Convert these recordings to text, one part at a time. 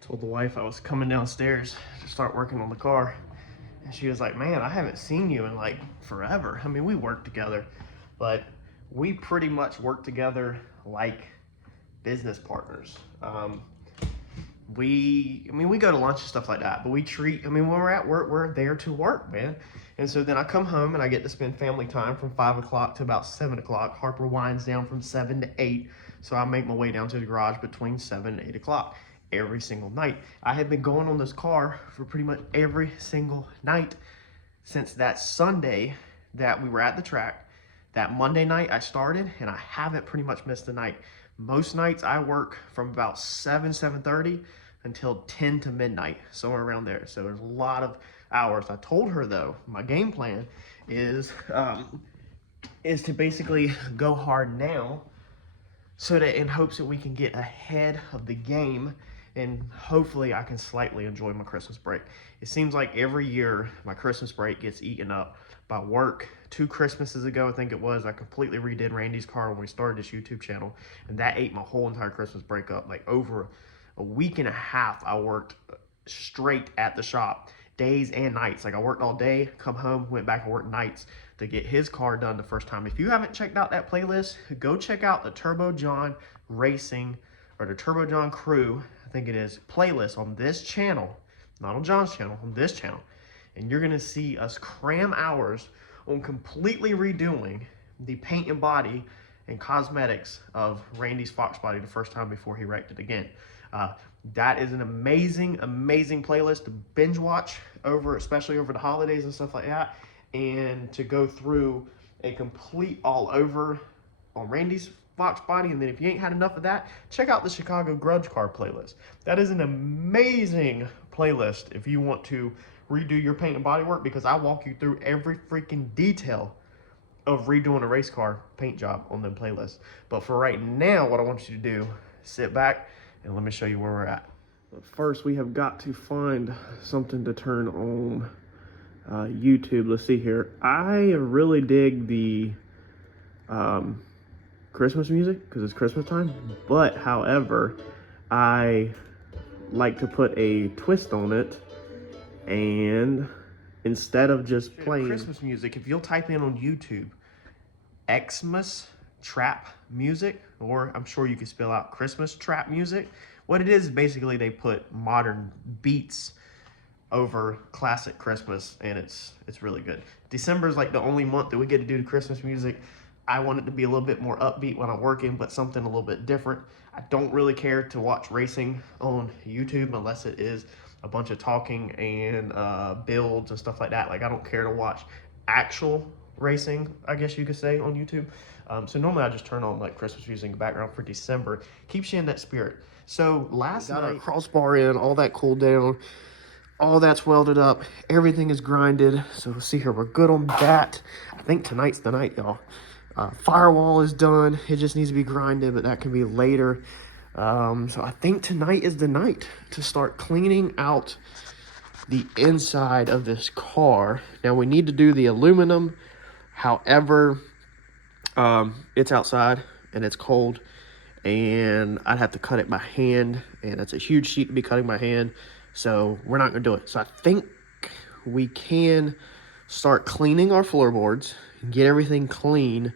Told the wife I was coming downstairs to start working on the car. And she was like, man, I haven't seen you in like forever. I mean, we work together, but we pretty much work together like business partners. I mean, we go to lunch and stuff like that, but when we're at work, we're there to work, man. And so then I come home and I get to spend family time from 5 o'clock to about 7 o'clock. Harper winds down from 7 to 8. So I make my way down to the garage between 7 and 8 o'clock every single night. I have been going on this car for pretty much every single night since that Sunday that we were at the track. That Monday night I started, and I haven't pretty much missed a night. Most nights I work from about 7:30 until 10 to midnight, somewhere around there. So there's a lot of hours. I told her though, my game plan is to basically go hard now, so that in hopes that we can get ahead of the game, and hopefully I can slightly enjoy my Christmas break. It seems like every year my Christmas break gets eaten up by work. 2 Christmases ago, I think it was, I completely redid Randy's car when we started this YouTube channel, and that ate my whole entire Christmas break up. Like over a week and a half, I worked straight at the shop, days and nights. Like I worked all day, come home, went back and worked nights to get his car done the first time. If you haven't checked out that playlist, go check out the Turbo John Racing, or the Turbo John Crew, I think it is, playlist on this channel, not on John's channel, on this channel. And you're gonna see us cram hours on completely redoing the paint and body and cosmetics of Randy's Fox body the first time before he wrecked it again. That is an amazing, amazing playlist to binge watch over, especially over the holidays and stuff like that, and to go through a complete all over on Randy's Fox body. And then if you ain't had enough of that, check out the Chicago Grudge Car playlist. That is an amazing playlist if you want to redo your paint and body work, because I walk you through every freaking detail of redoing a race car paint job on the playlist. But for right now, what I want you to do, sit back and let me show you where we're at. But first, we have got to find something to turn on YouTube. Let's see here. I really dig the Christmas music because it's Christmas time, but however, I like to put a twist on it, and instead of just playing Christmas music, if you'll type in on YouTube Xmas trap music, or I'm sure you can spell out Christmas trap music, what it is basically they put modern beats over classic Christmas, and it's really good. December is like the only month that we get to do the Christmas music. I want it to be a little bit more upbeat when I'm working, but something a little bit different. I don't really care to watch racing on YouTube unless it is a bunch of talking and builds and stuff like that. Like I don't care to watch actual racing, I guess you could say, on YouTube. So normally I just turn on like Christmas music in the background for December. Keeps you in that spirit. So last night, got our crossbar in, all that cooled down, all that's welded up, everything is grinded. So see here, we're good on that. I think tonight's the night, y'all. Firewall is done. It just needs to be grinded, but that can be later. So I think tonight is the night to start cleaning out the inside of this car. Now we need to do the aluminum. However, it's outside and it's cold, and I'd have to cut it by hand, and it's a huge sheet to be cutting by hand. So we're not gonna do it. So I think we can start cleaning our floorboards, get everything clean,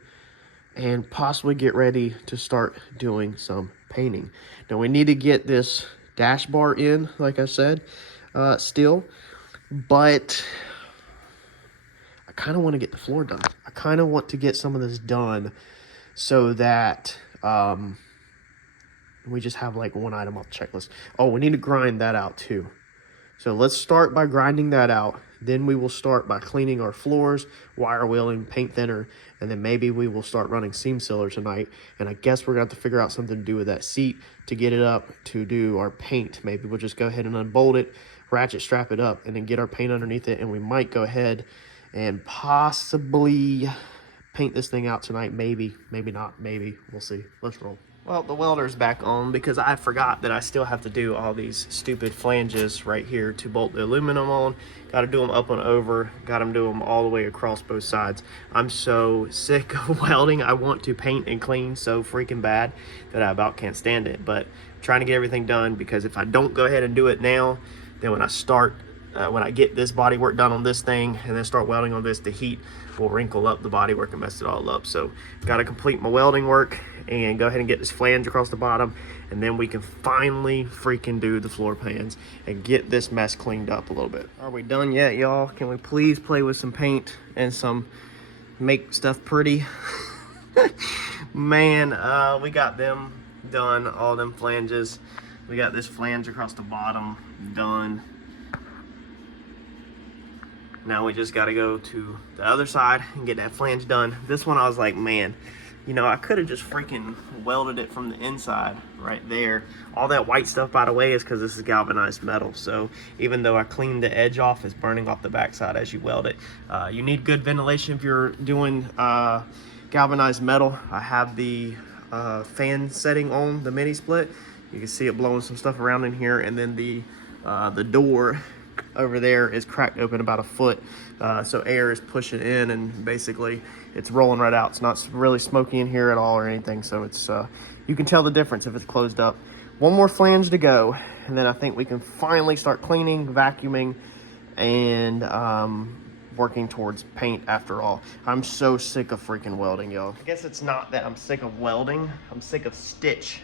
and possibly get ready to start doing some painting. Now we need to get this dash bar in, like I said, still, but I kind of want to get the floor done. I kind of want to get some of this done so that we just have like one item off the checklist. Oh, we need to grind that out too. So let's start by grinding that out. Then we will start by cleaning our floors, wire wheeling, paint thinner, and then maybe we will start running seam sealer tonight. And I guess we're going to have to figure out something to do with that seat to get it up to do our paint. Maybe we'll just go ahead and unbolt it, ratchet strap it up, and then get our paint underneath it. And we might go ahead and possibly paint this thing out tonight. Maybe, maybe not, maybe. We'll see. Let's roll. Well, the welder's back on because I forgot that I still have to do all these stupid flanges right here to bolt the aluminum on. Got to do them up and over. Got to do them all the way across both sides. I'm so sick of welding. I want to paint and clean so freaking bad that I about can't stand it. But I'm trying to get everything done, because if I don't go ahead and do it now, then when I start, when I get this body work done on this thing and then start welding on this, the heat will wrinkle up the body work and mess it all up. So got to complete my welding work and go ahead and get this flange across the bottom, and then we can finally freaking do the floor pans and get this mess cleaned up a little bit. Are we done yet, y'all? Can we please play with some paint and some make stuff pretty? Man, we got them done, all them flanges. We got this flange across the bottom done. Now we just got to go to the other side and get that flange done. This one I was like, man, you know, I could have just freaking welded it from the inside right there. All that white stuff, by the way, is because this is galvanized metal. So even though I cleaned the edge off, it's burning off the backside as you weld it. You need good ventilation if you're doing galvanized metal. I have the fan setting on the mini split. You can see it blowing some stuff around in here, and then the door over there is cracked open about a foot, so air is pushing in, and basically it's rolling right out. It's not really smoky in here at all or anything, so it's you can tell the difference if it's closed up. One more flange to go, and then I think we can finally start cleaning, vacuuming, and working towards paint. After all, I'm so sick of freaking welding, y'all. I guess it's not that I'm sick of welding, I'm sick of stitch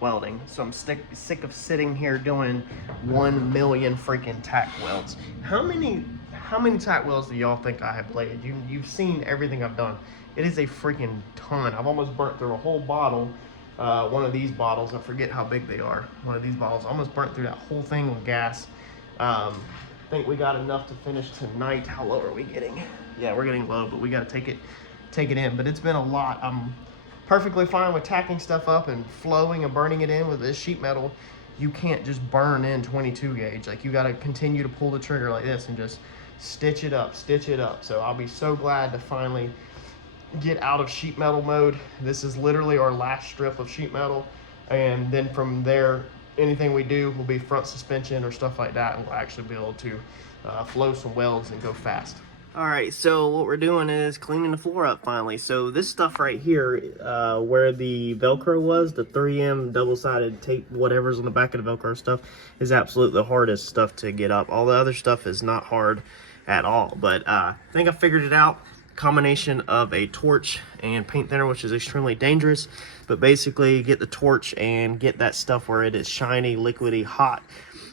welding. So I'm sick of sitting here doing 1 million freaking tack welds. How many tack welds do y'all think I have laid? You've seen everything I've done. It is a freaking ton. I've almost burnt through a whole bottle. One of these bottles, I forget how big they are. One of these bottles, almost burnt through that whole thing with gas. I think we got enough to finish tonight. How low are we getting? Yeah, we're getting low, but we got to take it in. But it's been a lot. I'm perfectly fine with tacking stuff up and flowing and burning it in with this sheet metal. You can't just burn in 22 gauge. Like, you got to continue to pull the trigger like this and just stitch it up. So I'll be so glad to finally get out of sheet metal mode. This is literally our last strip of sheet metal, and then from there, anything we do will be front suspension or stuff like that, and we'll actually be able to flow some welds and go fast. All right, so what we're doing is cleaning the floor up finally. So this stuff right here, where the Velcro was, the 3M double-sided tape, whatever's on the back of the Velcro stuff, is absolutely the hardest stuff to get up. All the other stuff is not hard at all, but I think I figured it out. Combination of a torch and paint thinner, which is extremely dangerous, but basically get the torch and get that stuff where it is shiny, liquidy, hot,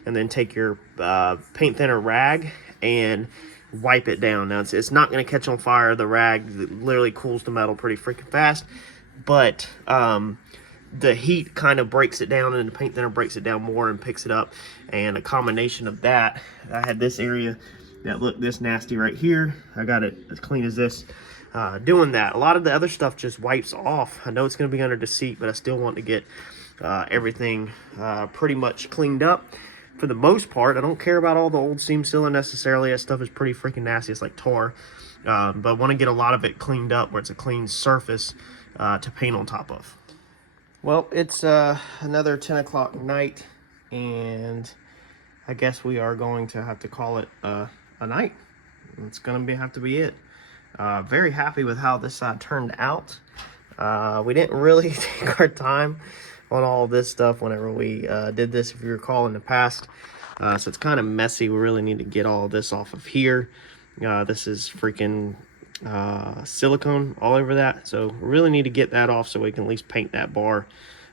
and then take your paint thinner rag and wipe it down. Now it's not going to catch on fire. The rag literally cools the metal pretty freaking fast, but the heat kind of breaks it down, and the paint thinner breaks it down more and picks it up. And a combination of that, I had this area that looked this nasty right here. I got it as clean as this. Doing that, a lot of the other stuff just wipes off. I know it's going to be under the seat, but I still want to get everything pretty much cleaned up. For the most part, I don't care about all the old seam sealer necessarily. That stuff is pretty freaking nasty. It's like tar. But I want to get a lot of it cleaned up where it's a clean surface to paint on top of. Well, it's another 10 o'clock night, and I guess we are going to have to call it a night. It's going to have to be it. Very happy with how this side turned out. We didn't really take our time on all this stuff whenever we did this, if you recall, in the past. So it's kind of messy. We really need to get all of this off of here. This is freaking silicone all over that, so we really need to get that off so we can at least paint that bar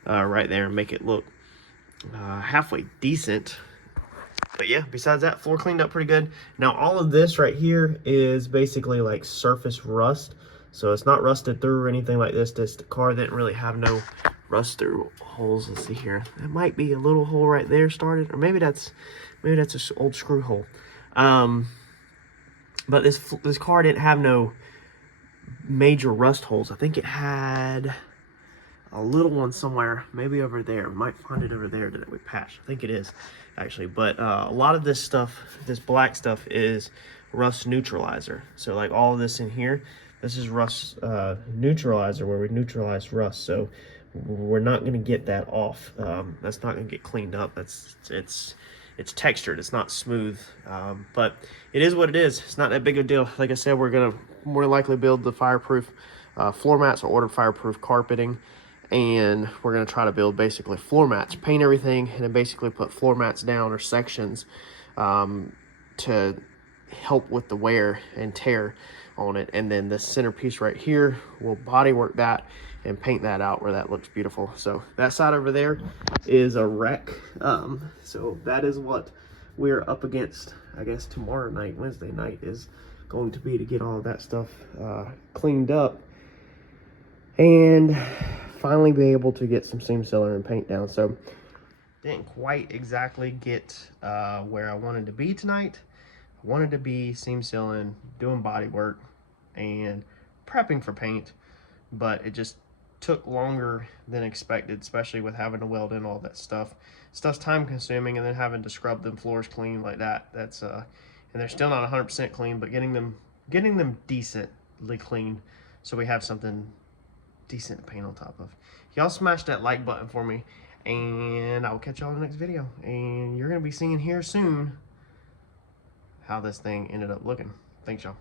right there and make it look halfway decent. But yeah, besides that, floor cleaned up pretty good. Now all of this right here is basically like surface rust, so it's not rusted through or anything like this. The car didn't really have no rust through holes. Let's see here, there might be a little hole right there started, or maybe that's an old screw hole. But this car didn't have no major rust holes. I think it had a little one somewhere, maybe over there. We might find it over there that we patched. I think it is actually, but a lot of this stuff, this black stuff, is rust neutralizer. So like all of this in here, this is rust neutralizer, where we neutralize rust. So we're not going to get that off. That's not going to get cleaned up. It's textured. It's not smooth, but it is what it is. It's not that big of a deal. Like I said, we're going to more likely build the fireproof floor mats, or order fireproof carpeting, and we're going to try to build basically floor mats, paint everything, and then basically put floor mats down, or sections, to help with the wear and tear on it. And then the centerpiece right here, we'll body work that and paint that out where that looks beautiful. So that side over there is a wreck. So that is what we're up against, I guess, tomorrow night, Wednesday night, is going to be to get all of that stuff cleaned up and finally be able to get some seam sealer and paint down. So didn't quite exactly get where I wanted to be tonight. I wanted to be seam sealing, doing body work, and prepping for paint, but it just took longer than expected, especially with having to weld in all that stuff. Stuff's time consuming, and then having to scrub them floors clean like that. That's and they're still not 100% clean, but getting them decently clean so we have something decent to paint on top of. Y'all smash that like button for me, and I will catch y'all in the next video. And you're gonna be seeing here soon how this thing ended up looking. Thanks, y'all.